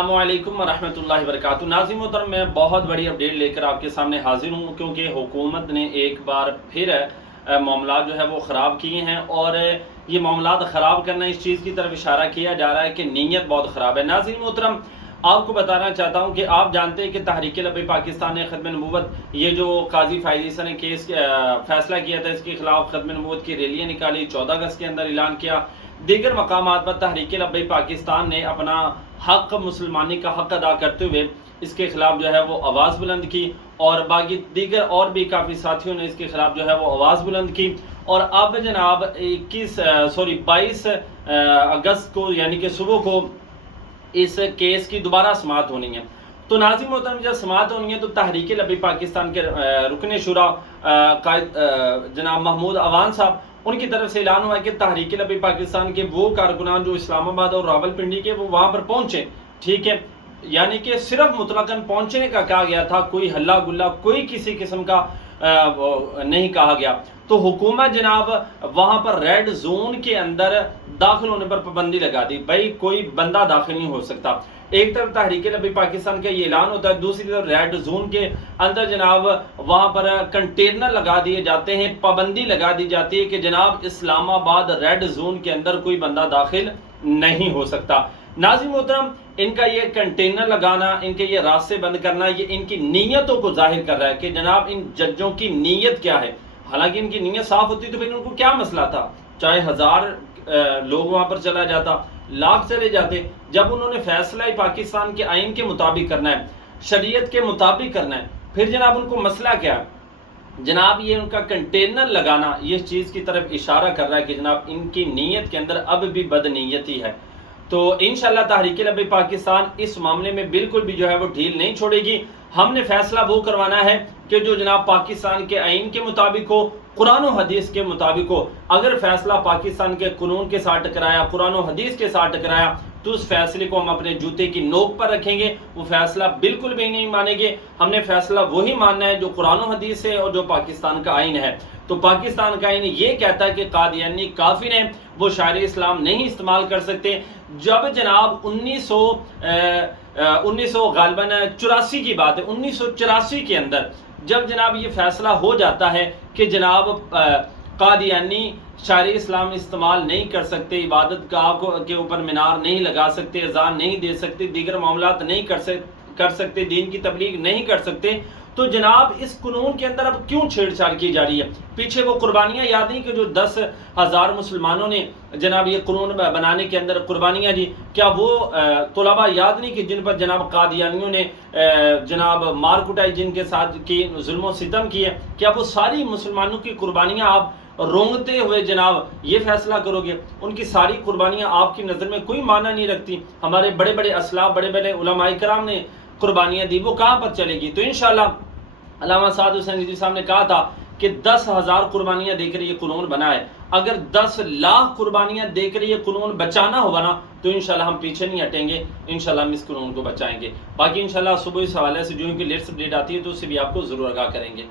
السلام علیکم ورحمۃ اللہ وبرکاتہ۔ ناظرین محترم، میں بہت بڑی اپڈیٹ لے کر آپ کے سامنے حاضر ہوں، کیونکہ حکومت نے ایک بار پھر معاملات جو ہے وہ خراب کیے ہیں، اور یہ معاملات خراب کرنا اس چیز کی طرف اشارہ کیا جا رہا ہے کہ نیت بہت خراب ہے۔ ناظرین محترم، آپ کو بتانا چاہتا ہوں کہ آپ جانتے ہیں کہ تحریک لبیک پاکستان نے ختم نبوت، یہ جو قاضی فائز عیسی نے کیس فیصلہ کیا تھا، اس کے خلاف ختم نبوت کی ریلیاں نکالی، 14 اگست کے اندر اعلان کیا۔ دیگر مقامات پر تحریک لبیک پاکستان نے اپنا حق مسلمانی کا حق ادا کرتے ہوئے اس کے خلاف جو ہے وہ آواز بلند کی، اور باقی دیگر اور بھی کافی ساتھیوں نے اس کے خلاف جو ہے وہ آواز بلند کی۔ اور اب جناب 22 اگست کو یعنی کہ صبح کو اس کیس کی دوبارہ سماعت ہونی ہے۔ تو ناظرین محترم، جب سماعت ہونی ہے تو تحریک لبیک پاکستان کے رکن شورا قائد جناب محمود عوان صاحب، ان کی طرف سے اعلان ہوا ہے کہ تحریک لبیک پاکستان کے وہ کارکنان جو اسلام آباد اور راولپنڈی کے، وہ وہاں پر پہنچے، ٹھیک ہے، یعنی کہ صرف مطلقاً پہنچنے کا کہا گیا تھا، کوئی ہلا گلا کوئی کسی قسم کا نہیں کہا گیا۔ تو حکومت جناب وہاں پر ریڈ زون کے اندر داخل ہونے پر پابندی لگا دی، بھائی کوئی بندہ داخل نہیں ہو سکتا۔ ایک طرف تحریک لبیک پاکستان کا یہ اعلان ہوتا ہے، دوسری طرف ریڈ زون کے اندر جناب وہاں پر کنٹینر لگا دیے جاتے ہیں، پابندی لگا دی جاتی ہے کہ جناب اسلام آباد ریڈ زون کے اندر کوئی بندہ داخل نہیں ہو سکتا۔ ناظرین محترم، ان کا یہ کنٹینر لگانا، ان کے یہ راستے بند کرنا، یہ ان کی نیتوں کو ظاہر کر رہا ہے کہ جناب ان ججوں کی نیت کیا ہے۔ حالانکہ ان کی نیت صاف ہوتی تو پھر ان کو کیا مسئلہ تھا، چاہے 1000 لوگ وہاں پر چلا جاتا، لاکھ چلے جاتے۔ جب انہوں نے فیصلہ پاکستان کے آئین کے مطابق کرنا ہے، شریعت کے مطابق کرنا ہے، پھر جناب ان کو مسئلہ کیا ہے؟ جناب یہ ان کا کنٹینر لگانا یہ اس چیز کی طرف اشارہ کر رہا ہے کہ جناب ان کی نیت کے اندر اب بھی بد نیتی ہے۔ تو انشاءاللہ تحریک لبیک پاکستان اس معاملے میں بالکل بھی جو ہے وہ ڈھیل نہیں چھوڑے گی۔ ہم نے فیصلہ وہ کروانا ہے کہ جو جناب پاکستان کے آئین کے مطابق ہو، قرآن و حدیث کے مطابق ہو۔ اگر فیصلہ پاکستان کے قانون کے ساتھ ٹکرایا، قرآن و حدیث کے ساتھ ٹکرایا، تو اس فیصلے کو ہم اپنے جوتے کی نوک پر رکھیں گے، وہ فیصلہ بالکل بھی نہیں مانیں گے۔ ہم نے فیصلہ وہی ماننا ہے جو قرآن و حدیث ہے اور جو پاکستان کا آئین ہے۔ تو پاکستان کا آئین یہ کہتا ہے کہ قادیانی کافر ہیں، وہ شاعر اسلام نہیں استعمال کر سکتے۔ جب جناب 1984 غالباً 84 کی بات ہے، 1984 کے اندر جب جناب یہ فیصلہ ہو جاتا ہے کہ جناب قادیانی شاعر اسلام استعمال نہیں کر سکتے، عبادت گاہ کے اوپر مینار نہیں لگا سکتے، اذان نہیں دے سکتے، دیگر معاملات نہیں کر سکتے، دین کی تبلیغ نہیں کر سکتے، تو جناب اس قانون کے اندر اب کیوں چھیڑ چھاڑ کی جا رہی ہے؟ پیچھے وہ قربانیاں یاد نہیں کہ جو 10,000 مسلمانوں نے جناب یہ قانون بنانے کے اندر قربانیاں دی، کیا وہ طلباء یاد نہیں کہ جن پر جناب قادیانیوں نے جناب مار کٹائی، جن کے ساتھ کی ظلم و ستم کیے، کیا وہ ساری مسلمانوں کی قربانیاں آپ رونگتے ہوئے جناب یہ فیصلہ کرو گے؟ ان کی ساری قربانیاں آپ کی نظر میں کوئی معنی نہیں رکھتی۔ ہمارے بڑے بڑے اسلاف، بڑے بڑے علماء کرام نے قربانیاں دی، وہ کہاں پر چلے گی؟ تو انشاءاللہ علامہ سعد حسین رضوی صاحب نے کہا تھا کہ 10,000 قربانیاں دے کر یہ قانون بنا ہے، اگر 10 لاکھ قربانیاں دے کر یہ قانون بچانا ہوگا نا تو انشاءاللہ ہم پیچھے نہیں ہٹیں گے، انشاءاللہ ہم اس قانون کو بچائیں گے۔ باقی انشاءاللہ صبح اس حوالے سے جو ان کی لیٹسٹ اپڈیٹ آتی ہے تو اسے بھی آپ کو ضرور آگاہ کریں گے۔